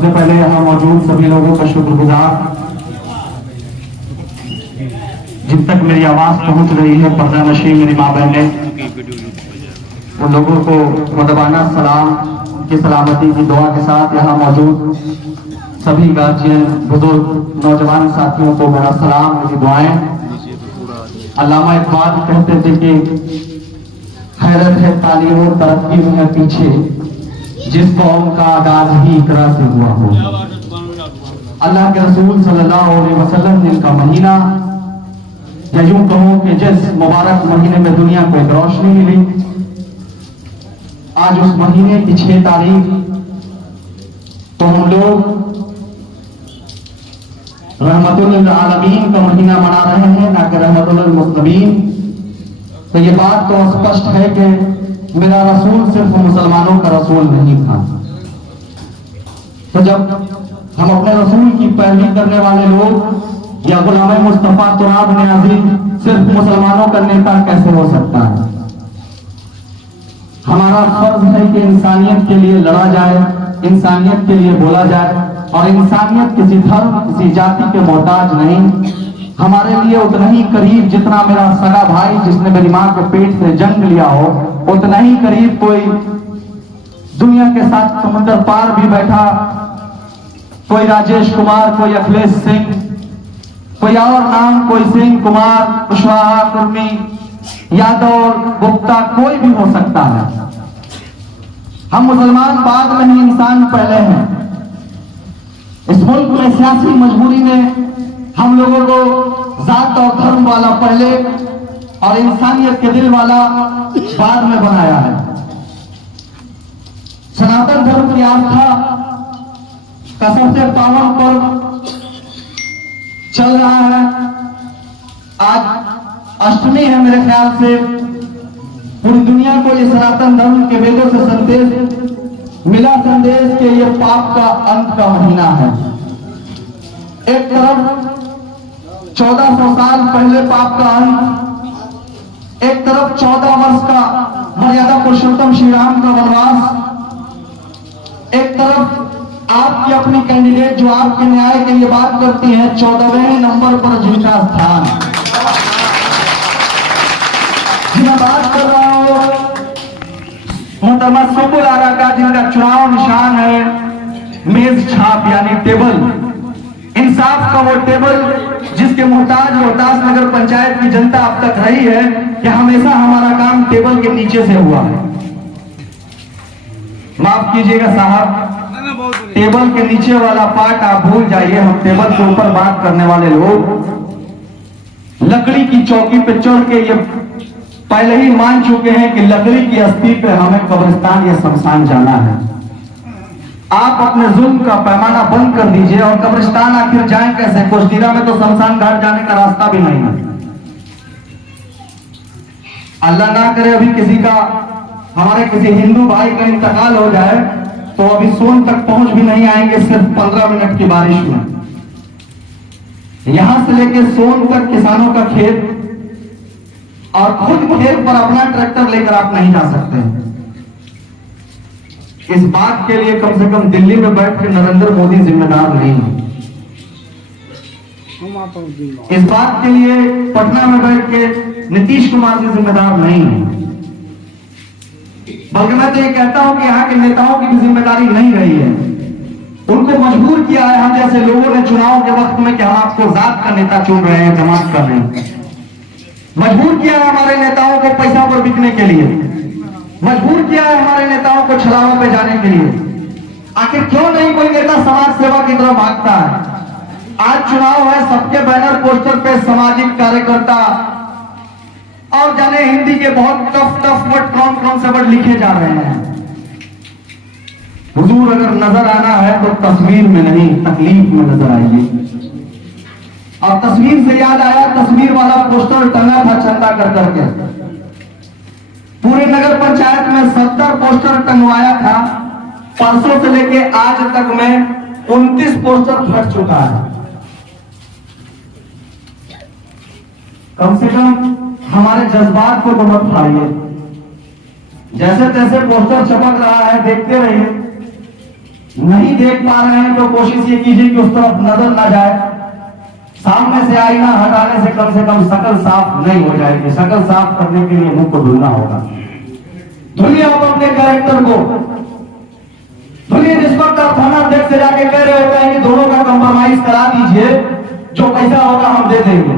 सबसे पहले यहाँ मौजूद सभी लोगों का शुक्रगुजार, जिन तक मेरी आवाज पहुंच रही है पर्दा नशीं मेरी माँ बहनें, उन लोगों को मुदबाना सलाम की सलामती की दुआ के साथ यहाँ मौजूद सभी गार्जियन, बुजुर्ग, नौजवान साथियों को मेरा सलाम, मेरी दुआएं। अल्लामा इकबाल कहते थे कि हैरत है तालीम और तरक्की में है पीछे, जिस कौम का आगाज ही इकरा से हुआ हो। अल्लाह के रसूल सल्लल्लाहु अलैहि वसल्लम ने इनका महीना, या यूं कहो कि जिस मुबारक महीने में दुनिया को एक रोशनी मिली, आज उस महीने की 6 तारीख तो हम लोग रहमतुल लिल आलमीन का महीना मना रहे हैं, ना कि रहमतुल लिल मुस्लिमीन। तो ये बात तो स्पष्ट है कि मेरा रसूल सिर्फ मुसलमानों का रसूल नहीं था। तो जब हम अपने रसूल की पैरवी करने वाले लोग या गुलाम मुस्तफा तुराब नियाज़ी सिर्फ मुसलमानों का नेता कैसे हो सकता है? हमारा फर्ज है कि इंसानियत के लिए लड़ा जाए, इंसानियत के लिए बोला जाए, और इंसानियत किसी धर्म, किसी जाति के मोहताज नहीं। हमारे लिए उतना ही करीब जितना मेरा सगा भाई जिसने मेरी मां के पेट से जन्म लिया हो, उतना ही करीब कोई दुनिया के साथ समुद्र पार भी बैठा, कोई राजेश कुमार, कोई अखिलेश सिंह, कोई और नाम, कोई सिंह, कुमार, कुशवाहा, कुर्मी, यादव, गुप्ता, कोई भी हो सकता है। हम मुसलमान बाद में ही, इंसान पहले हैं। इस मुल्क में सियासी मजबूरी ने हम लोगों को जात और धर्म वाला पहले और इंसानियत के दिल वाला बाद में बनाया है। सनातन धर्म की आस्था का सबसे पावन पर्व चल रहा है। आज अष्टमी है, मेरे ख्याल से पूरी दुनिया को ये सनातन धर्म के वेदों से संदेश मिला, संदेश के ये पाप का अंत का महीना है। एक तरफ 1400 साल पहले पाप का अंत, एक तरफ 14 वर्ष का मर्यादा पुरुषोत्तम श्री राम का वनवास, एक तरफ आपकी अपनी कैंडिडेट जो आपके न्याय के लिए बात करती है 14वें नंबर पर जिनका स्थान। मैं बात कर रहा हूं मोहतरमा सुबुल आरा का, जिनका चुनाव निशान है मेज छाप यानी टेबल, इंसाफ का वो टेबल जिसके मोहताज रोहतास नगर पंचायत की जनता अब तक रही है कि हमेशा हमारा काम टेबल के नीचे से हुआ है। माफ कीजिएगा साहब, टेबल के नीचे वाला पार्ट आप भूल जाइए। हम टेबल के ऊपर बात करने वाले लोग लकड़ी की चौकी पे चढ़ के ये पहले ही मान चुके हैं कि लकड़ी की अस्थि पे हमें कब्रिस्तान या शमशान जाना है। आप अपने जुल्म का पैमाना बंद कर दीजिए, और कब्रिस्तान आखिर जाएं कैसे? कोस्टीरा में तो शमशान घाट जाने का रास्ता भी नहीं है। अल्लाह ना करे अभी किसी का, हमारे किसी हिंदू भाई का इंतकाल हो जाए तो अभी सोन तक पहुंच भी नहीं आएंगे, सिर्फ 15 मिनट की बारिश में। यहां से लेके सोन तक किसानों का खेत, और खुद खेत पर अपना ट्रैक्टर लेकर आप नहीं जा सकते। इस बात के लिए कम से कम दिल्ली में बैठ के नरेंद्र मोदी जिम्मेदार नहीं है। इस बात के लिए पटना में बैठ के नीतीश कुमार जी जिम्मेदार नहीं है। बल्कि मैं तो ये कहता हूं कि यहाँ के नेताओं की भी जिम्मेदारी नहीं रही है। उनको मजबूर किया है हम जैसे लोगों ने चुनाव के वक्त में कि हम आपको जात का नेता चुन रहे हैं, जमात कर रहे हैं। मजबूर किया है हमारे नेताओं को पैसा पर बिकने के लिए, मजबूर किया है हमारे नेताओं को छलावा पे जाने के लिए। आखिर क्यों नहीं कोई नेता समाज सेवा की तरफ भागता है? आज चुनाव है, सबके बैनर पोस्टर पे सामाजिक कार्यकर्ता और जाने हिंदी के बहुत टफ वर्ड कौन से वर्ड लिखे जा रहे हैं। हुजूर अगर नजर आना है तो तस्वीर में नहीं, तकलीफ में नजर आइए। और तस्वीर से याद आया, तस्वीर वाला पोस्टर टंगा था चंदा कर करके। पूरे नगर पंचायत में 70 पोस्टर टंगवाया था। परसों से लेके आज तक में 29 पोस्टर फट चुका है। कम से कम हमारे जज्बात को तो मत फाड़िए। जैसे तैसे पोस्टर चमक रहा है, देखते रहिए। नहीं देख पा रहे हैं तो कोशिश ये कीजिए कि उस तरफ नजर ना जाए। सामने से आईना हटाने से कम शक्ल साफ नहीं हो जाएगी। शक्ल साफ करने के लिए मुंह को धुलना होगा। धुलिए आप अपने कैरेक्टर को, धुलिए। जिस वक्त आप थाना अध्यक्ष से जाके कह रहे होते हैं कि दोनों का कंप्रोमाइज करा दीजिए, जो पैसा होगा हम दे देंगे,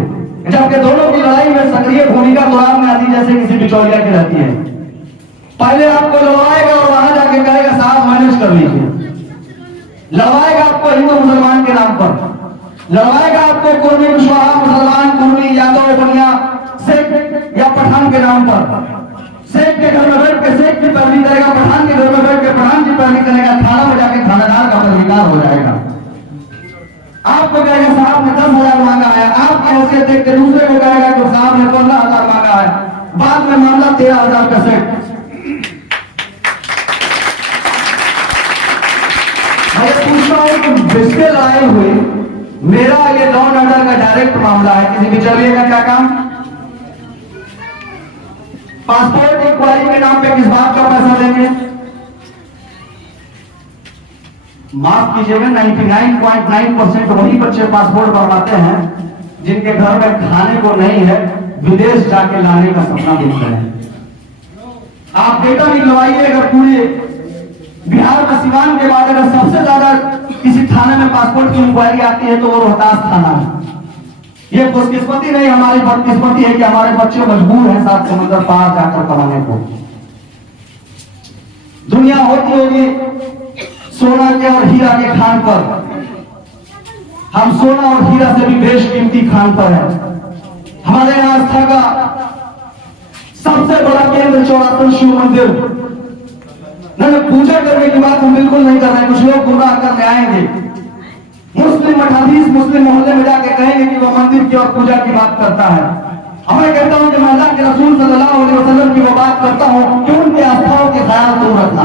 जबकि दोनों की लड़ाई में सक्रिय भूमिका दौरान में आती जैसे किसी बिचौलिया की रहती है। पहले आपको लड़वाएगा और वहां जाके कहेगा साहब मैनेज कर लीजिए। लड़वाएगा आपको हिंदू मुसलमान के नाम पर, लड़वाएगा आपको कुर्मी कुशवाहा, मुसलमान, कुर्मी, यादव, बनिया, सिख या पठान के नाम पर। शेख के घर में बैठ के शेख की पैरवी करेगा, पठान के घर में बैठ के पठान की पैरवी करेगा, थाना में जाके थानेदार का पदवीकार हो जाएगा। आपको कहेगा साहब ने 10,000 मांगा है, आपकी हैसियत देख के दूसरे को कहेगा कि साहब ने 15,000 मांगा है, बाद में मामला 13,000 का सेट। मैं पूछता हूं कि जिसके लड़ाई हुई, मेरा ये लॉ एंड ऑर्डर का डायरेक्ट मामला है, किसी बिचौलिए का क्या काम? पासपोर्ट इंक्वायरी के नाम पे किस बात का पैसा देंगे? माफ कीजिएगा, 99.9% वही बच्चे पासपोर्ट बनवाते हैं जिनके घर में खाने को नहीं है, विदेश जाके लाने का सपना देखते हैं। आप डेटा निकलवाइए, अगर पूरे बिहार में सिवान के बाद अगर सबसे ज्यादा किसी थाने में पासपोर्ट की इंक्वायरी आती है तो वो रोहतास थाना है। ये खुशकिस्मती नहीं, हमारी बदकिस्मती है कि हमारे बच्चे मजबूर हैं सात समुद्र पार जाकर कमाने को। दुनिया होती होगी सोना के और हीरा के खान पर, हम सोना और हीरा से भी बेशकीमती खान पर है। हमारे यहाँ आस्था का सबसे बड़ा केंद्र चौरातन शिव मंदिर। नहीं, पूजा करने की बात हम बिल्कुल नहीं कर रहे हैं, कुछ लोग गुमराह करने आएंगे। मुस्लिम मठाधीश मुस्लिम मोहल्ले में जाके कहेंगे कि वह मंदिर की और पूजा की बात करता है। अब मैं कहता हूं कि मैं अल्लाह के रसूल सल्लल्लाहु अलैहि वसल्लम की वो बात करता हूं कि उनके आस्थाओं के ख्याल तुम रखना।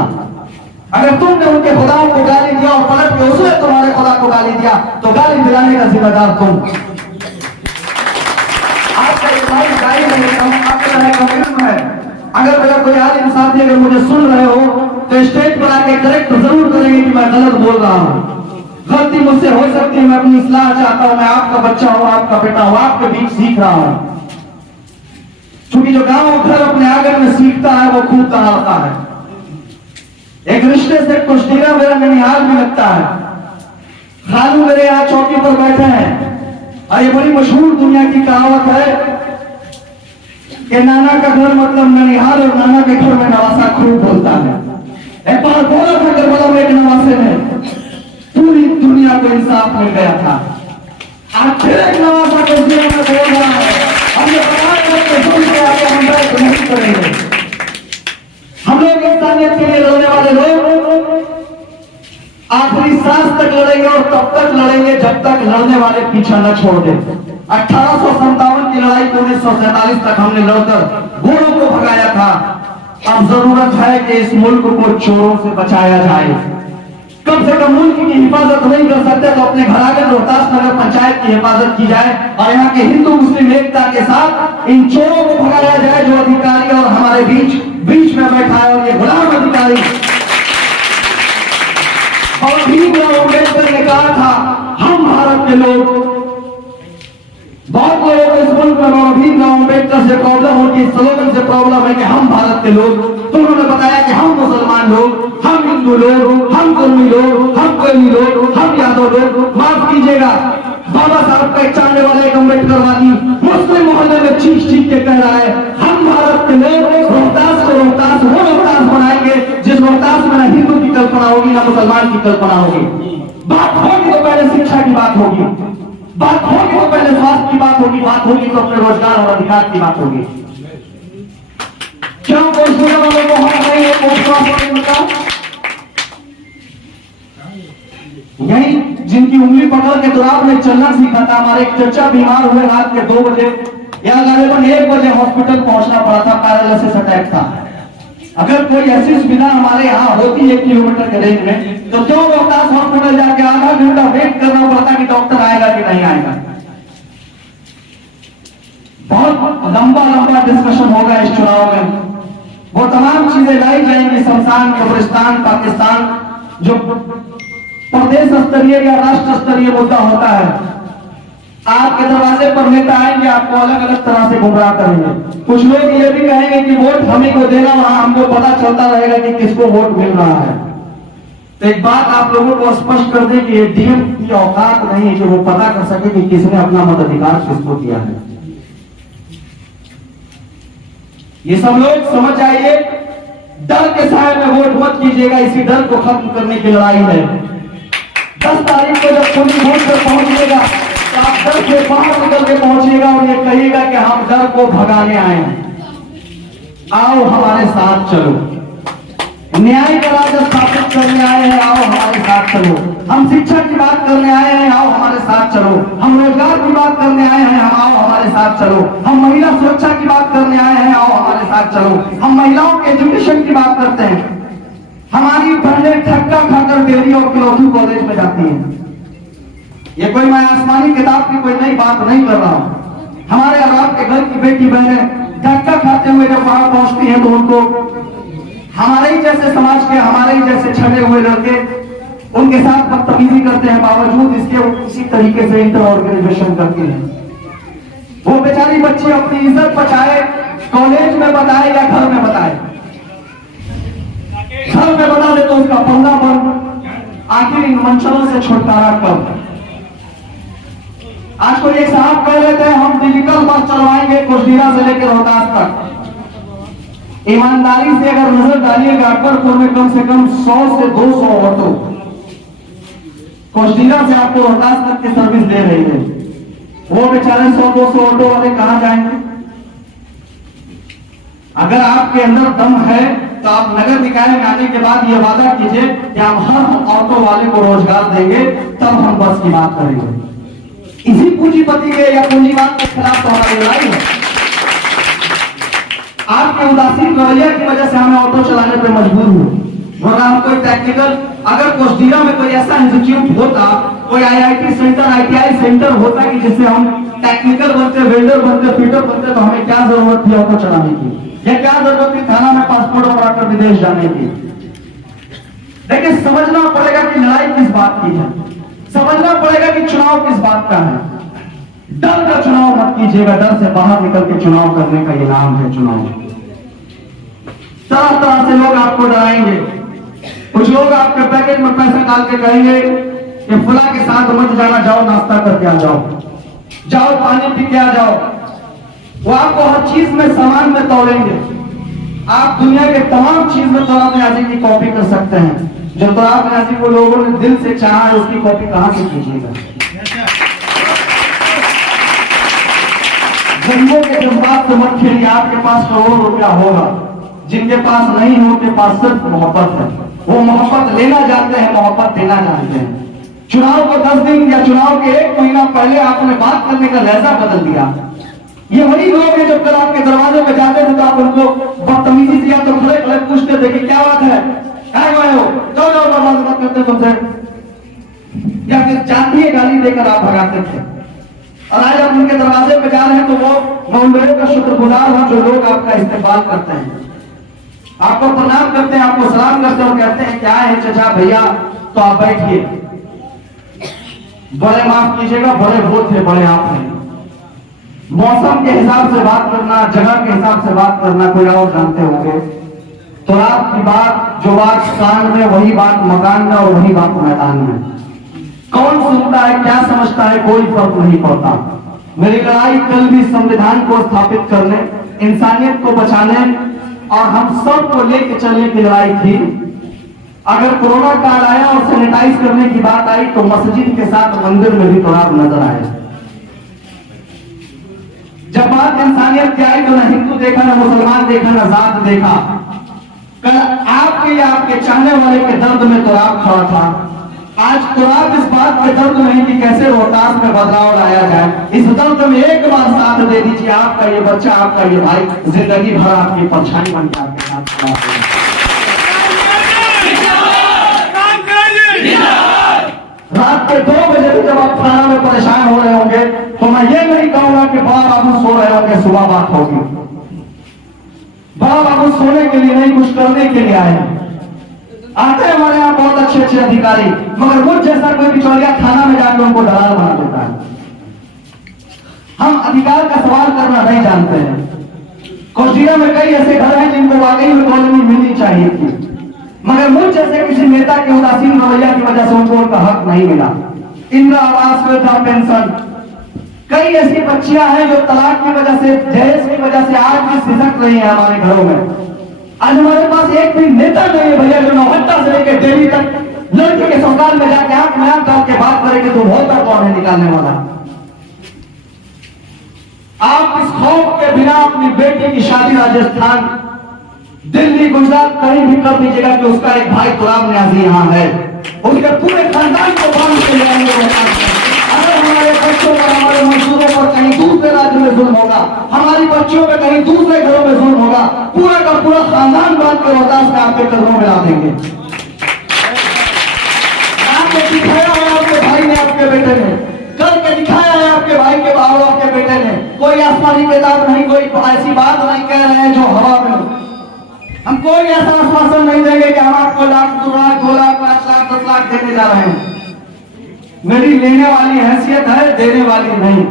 अगर तुमने उनके खुदाओं को गाली दिया और पलट के उसने तुम्हारे खुदा को गाली दिया तो गाली दिलाने का जिम्मेदार तुम। आपका इस्लामी गाली नहीं, आपका है। अगर मेरा कोई आलिम साथी अगर मुझे सुन रहे हो तो स्टेज पर आके करेक्ट जरूर करेंगे कि मैं गलत बोल रहा हूं। गलती मुझसे हो सकती है, मैं अपनी इस्लाह चाहता हूं, मैं आपका बच्चा हूं, आपका बेटा हूं, आपके बीच सीख रहा हूं। क्योंकि जो गांव घर अपने आंगन में सीखता है वो खूब कहावता है। एक रिश्ते से कुश्तीरा मेरा ननिहाल भी लगता है। खालू मेरे यहाँ चौकी पर बैठे हैं और ये बड़ी मशहूर दुनिया की कहावत है कि नाना का घर मतलब ननिहाल और नाना के घर में नवासा खूब बोलता है। एक बार बोला था करबला में एक नवासे में पूरी दुनिया को इंसाफ मिल गया था। आज फिर एक नवासा को दुनिया में बोल रहा है, हम ये नहीं करेंगे। हम लोग इंसानियत के लिए लड़ने वाले लोग आखिरी सांस तक लड़ेंगे और तब तक लड़ेंगे जब तक लड़ने वाले पीछा न छोड़ दे। 1857 की लड़ाई को 1947 तक हमने लड़कर गोरों को भगाया था। अब जरूरत है कि इस मुल्क को चोरों से बचाया जाए। कम से कम मुल्क की हिफाजत नहीं कर सकते तो अपने घर आगे रोहतास नगर पंचायत की हिफाजत की जाए और यहाँ के हिंदू मुस्लिम एकता के साथ इन चोरों को भगाया जाए जो अधिकारी और हमारे बीच में बैठा है। और ये गुलाम अधिकारी और भीमराव अम्बेडकर ने कहा था हम भारत के लोग, बहुत लोगों को इस मुल्क में भीमराव अम्बेडकर से प्रॉब्लम होगी, स्लोगन से प्रॉब्लम है कि हम भारत के लोग। तो उन्होंने बताया कि हम मुसलमान लोग, हम हिंदू लोग, हम कुर्मी लोग, हम कोयली लोग, हम यादव लोग। माफ कीजिएगा, बाबा साहब का चाहने वाले एक अम्बेडकरवादी मुस्लिम मोहल्ले में चीख के कह रहा है हम भारत के लोग रोहतास को रोहतास वो रोहतास बनाएंगे जिस रोहतास में ना हिंदू की कल्पना होगी ना मुसलमान की कल्पना होगी। बात होगी तो पहले शिक्षा की बात होगी, बात होगी तो पहले स्वास्थ्य की बात होगी, बात होगी तो अपने रोजगार और अधिकार की बात होगी। क्यों कोई वालों को हम नहीं है यही जिनकी उंगली पकड़ के दुराब में चलना सीखा था। हमारे एक चचा बीमार हुए रात के 2 बजे या करीबन 1 बजे हॉस्पिटल पहुंचना पड़ा था, पैरालिसिस अटैक था। अगर कोई ऐसी सुविधा हमारे यहाँ होती 1 किलोमीटर के रेंज में तो क्यों रोहतास हॉस्पिटल जाके आधा घंटा वेट करना पड़ता कि डॉक्टर आएगा कि नहीं आएगा। बहुत लंबा डिस्कशन होगा इस चुनाव में। वो तमाम चीजें लाई जाएंगी, शमशान, कब्रिस्तान, पाकिस्तान, जो प्रदेश स्तरीय या राष्ट्र स्तरीय मुद्दा होता है, आपके दरवाजे पर नेता आएंगे, आपको अलग अलग तरह से गुमराह करेंगे। कुछ लोग ये भी कहेंगे कि वोट हमें को देना, वहां हमको पता चलता रहेगा कि किसको वोट मिल रहा है। तो एक बात आप लोगों को स्पष्ट कर दें कि ये डीएम की औकात नहीं कि वो पता कर सके कि किसने अपना मताधिकार किसको दिया है। ये सब लोग समझ जाइए, डर के साए में वोट मत कीजिएगा, इसी डर को खत्म करने की लड़ाई है। 10 तारीख को जब पुलिस वोट पर पहुंचिएगा तो आप डर से बाहर निकल के पहुंचिएगा और ये कहिएगा कि हम डर को भगाने आए हैं। आओ हमारे साथ चलो, न्याय का राज स्थापित करने आए हैं, आओ हमारे साथ चलो। हम शिक्षा की बात करने आए हैं, आओ हमारे साथ चलो। हम रोजगार की बात करने आए हैं, आओ हमारे साथ चलो। हम महिला सुरक्षा की बात करने आए हैं, आओ हमारे साथ चलो। हम महिलाओं के एजुकेशन की बात करते हैं। हमारी बहनें ठक्का खाकर डेयरी और क्लॉथिंग कॉलेज में जाती हैं। ये कोई मैं आसमानी किताब की कोई नई बात नहीं कर रहा हूं। हमारे और आपके घर की बेटी बहनें धक्का खाते हुए जब वहां पहुंचती हैं तो उनको हमारे ही जैसे समाज के, हमारे ही जैसे छठे हुए लड़के उनके साथ बदतमीजी करते हैं, बावजूद इसके इसी तरीके से इंटर और ग्रेजुएशन करती हैं। वो बेचारी बच्ची अपनी इज्जत बचाए, कॉलेज में बताए या घर में बताए। घर में बता दे तो उसका पल्ला बंद, आखिर इन मंचलों से छुटकारा कब। आज कोई एक साहब कह रहे थे हम डिजिटल बस चलवाएंगे कुशीरा से लेकर रोहतास तक। ईमानदारी से अगर नजर डालिएगा, अकबरपुर में कम से कम 100 से 200 ऑटो कुशीरा से आपको रोहतास तक की सर्विस दे रही है। वो बेचारे 100-200 ऑटो वाले कहां जाएंगे? अगर आपके अंदर दम है तो आप नगर निकाय में आने के बाद ये वादा कीजिए कि हम हर ऑटो वाले को रोजगार देंगे, तब हम बस की बात करेंगे। इसी पूंजीपति के या पूंजीवाद के खिलाफ तो हमारी लड़ाई है। आपके उदासीन रवैया की वजह से हमें ऑटो चलाने पर मजबूर हुए। वरना हम कोई टेक्निकल, अगर कोस्टिया में कोई ऐसा इंस्टीट्यूट होता, कोई आईआईटी सेंटर, आईटीआई सेंटर होता कि जिससे हम टेक्निकल बनते, वेल्डर बनते, फिटर बनते, तो हमें क्या जरूरत थी ऑटो चलाने की? या क्या जरूरत थी थाना में पासपोर्ट बनाकर विदेश जाने की? लेकिन समझना पड़ेगा कि लड़ाई किस बात की है, समझना पड़ेगा कि चुनाव किस बात का है। डर का चुनाव मत कीजिएगा, डर से बाहर निकल के चुनाव करने का ये नाम है चुनाव। तरह तरह से लोग आपको डराएंगे। कुछ लोग आपके पैकेट में पैसा डाल के कहेंगे कि फुला के साथ मत जाना, जाओ नाश्ता करके आ जाओ, जाओ पानी पी के आ जाओ। वो आपको हर चीज में सामान में तोड़ेंगे। आप दुनिया के तमाम चीज में तोराब न्याज़ी की कॉपी कर सकते हैं। जो तोराब न्याज़ी को लोगों ने दिल से चाहा है, उसकी कॉपी कहां से कीजिएगा? गरीबों के जज्बात से मत खेलिए। आपके पास करोड़ों रुपया होगा, जिनके पास नहीं है उनके पास सिर्फ मोहब्बत है। वो मोहब्बत लेना जानते हैं, मोहब्बत देना जानते हैं। चुनाव को 10 दिन या चुनाव के 1 महीना पहले आपने बात करने का लहजा बदल दिया। ये वही लोग हैं जब कल आपके दरवाजे पे जाते थे तो आप उनको बदतमीजी से या तो खड़े खड़े पूछते थे कि क्या बात है, क्या गए हो, जाओ जाओ, बर्बाद मत करते तुमसे, या फिर जातीय गाली देकर आप भगाते थे। और आज आप उनके दरवाजे पे जा रहे हैं तो वो मैं उन लोगों का शुक्रगुजार हूं जो लोग आपका इस्तेमाल करते हैं, आपको प्रणाम करते हैं, आपको सलाम करते हैं और कहते हैं क्या है चचा भैया, तो आप बैठिए। बड़े माफ कीजिएगा, बड़े वो थे, बड़े आप हैं। मौसम के हिसाब से बात करना, जगह के हिसाब से बात करना कोई और जानते होंगे। तो आपकी बात, जो बात कान में वही बात मकान में और वही बात मैदान में। कौन सुनता है, क्या समझता है, कोई फर्क नहीं पड़ता। मेरी लड़ाई कल भी संविधान को स्थापित करने, इंसानियत को बचाने और हम सब को लेकर चलने की लड़ाई थी। अगर कोरोना काल आया और सैनिटाइज करने की बात आई तो मस्जिद के साथ मंदिर में भी तोड़ाव नजर आए। जब बात इंसानियत की आई तो न हिंदू देखा, न मुसलमान देखा, न जात देखा। कल आपके या आपके चाहने वाले के दर्द में तोड़ाव खड़ा था। आज तोड़ाव इस बात पे दर्द नहीं कि कैसे रोहतास में बदलाव लाया जाए। इस दर्द में एक बार साथ दे दीजिए, आपका ये बच्चा, आपका ये भाई जिंदगी भर आपकी परछाई बन के आपके साथ खड़ा है। रात के 2 बजे भी जब आप थाना में परेशान हो रहे होंगे तो मैं ये नहीं कहूंगा कि बड़ा बाबू सो रहे होंगे, सुबह बात होगी। बड़ा बाबू सोने के लिए नहीं, कुछ करने के लिए आए। आते हमारे यहाँ बहुत बहुत अच्छे अच्छे अधिकारी, मगर मुझ जैसा कोई बिचौलिया थाना में जाकर उनको दलाल बना देता है। हम अधिकार का सवाल करना नहीं जानते हैं। कोशिया में कई ऐसे घर हैं जिनको वाकई में कॉलोनी मिलनी चाहिए थी, मगर मुझ जैसे किसी नेता के उदासीन रवैया की वजह से उनको उनका हक नहीं मिला। इंदिरा आवास, वृद्धा पेंशन, कई ऐसी बच्चियां हैं जो तलाक की वजह से, दहेज की वजह से आज भी सिसक रही है हमारे घरों में। आज हमारे पास एक भी नेता नहीं है भैया जो नौहट्टा से लेकर दिल्ली तक लड़की के ससुराल में जाके आंख में आंख डाल के बात करे कि तुम होता कौन है निकालने वाला। आप इस खौफ के बिना अपनी बेटी की शादी राजस्थान, दिल्ली, गुजरात कहीं भी कर दीजिएगा कि उसका एक भाई गुलाम न्याजी यहाँ है, उनके पूरे खानदान को बांध के ले आएंगे। अगर हमारे बच्चों पर, हमारे मजदूरों पर कहीं दूसरे राज्य में जुल्म होगा, हमारी बच्चियों पर कहीं दूसरे घरों में जुल्म होगा, पूरा का पूरा खानदान बांध कर रोहतास में आपके कदमों में ला देंगे। आपने दिखाया है आपके भाई ने, आपके बेटे ने करके दिखाया है, आपके भाई के बाबू, आपके बेटे ने। कोई आसमानी किताब नहीं, कोई ऐसी बात नहीं कह रहे हैं जो हवा में। हम कोई ऐसा आश्वासन नहीं देंगे कि हम आपको लाख, 2 लाख, 2 लाख, 5 लाख, 10 लाख देने जा रहे हैं। मेरी लेने वाली हैसियत है, देने वाली नहीं।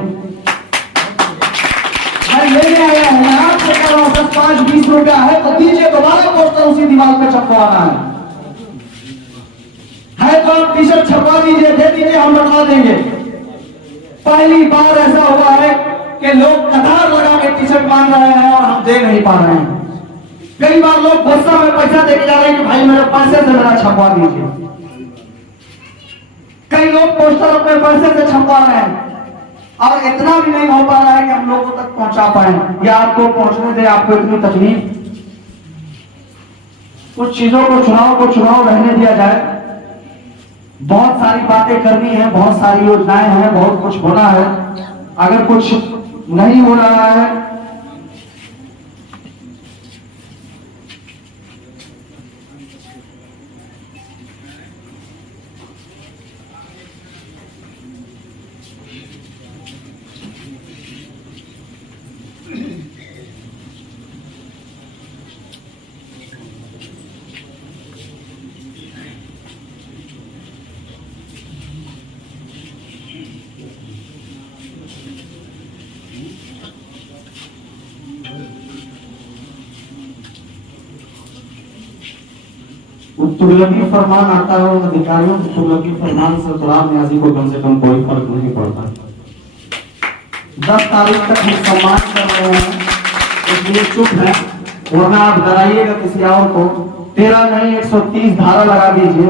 मैं लेने आया हूं, मैं आपसे कह रहा हूं 10, 5, 20 रुपया है तो दीजिए, दोबारा पोस्टर उसी दीवार पे छपवाना है तो आप टी-शर्ट छपवा दीजिए, दे दीजिए, हम बनवा देंगे। पहली बार ऐसा हुआ है कि लोग कतार लगा के टी-शर्ट मांग रहे हैं और हम दे नहीं पा रहे हैं। कई बार लोग गुस्सा में पैसा देके जा रहे हैं कि भाई मेरे पैसे से मेरा छपवा दीजिए। कई लोग पोस्टर अपने पैसे से छपवा रहे हैं और इतना भी नहीं हो पा रहा है कि हम लोगों तक पहुंचा पाए या आपको पहुंचने दे। आपको इतनी तकलीफ, कुछ चीजों को चुनाव रहने दिया जाए। बहुत सारी बातें करनी है, बहुत सारी योजनाएं हैं, बहुत कुछ होना है। अगर कुछ नहीं हो रहा है तुगलकी फरमान आता है उन अधिकारियों के तुगलकी फरमान से गुलाम न्याजी को कम से कम कोई फर्क नहीं पड़ता। 10 तारीख तक हम सम्मान कर रहे हैं, इसलिए चुप है, वरना आप डराइएगा किसी और को। 13 नहीं 130 धारा लगा दीजिए।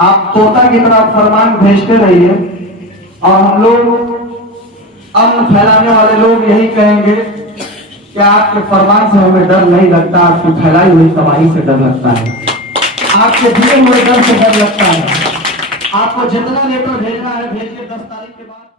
आप तोता की तरह फरमान भेजते रहिए और हम लोग अमन फैलाने वाले लोग यही कहेंगे कि आपके फरमान से हमें डर नहीं लगता, आपकी फैलाई हुई तबाही से डर लगता है, आपके दिए हुए डर से डर लगता है। आपको जितना लेटर भेजना है भेजिए 10 तारीख के बाद।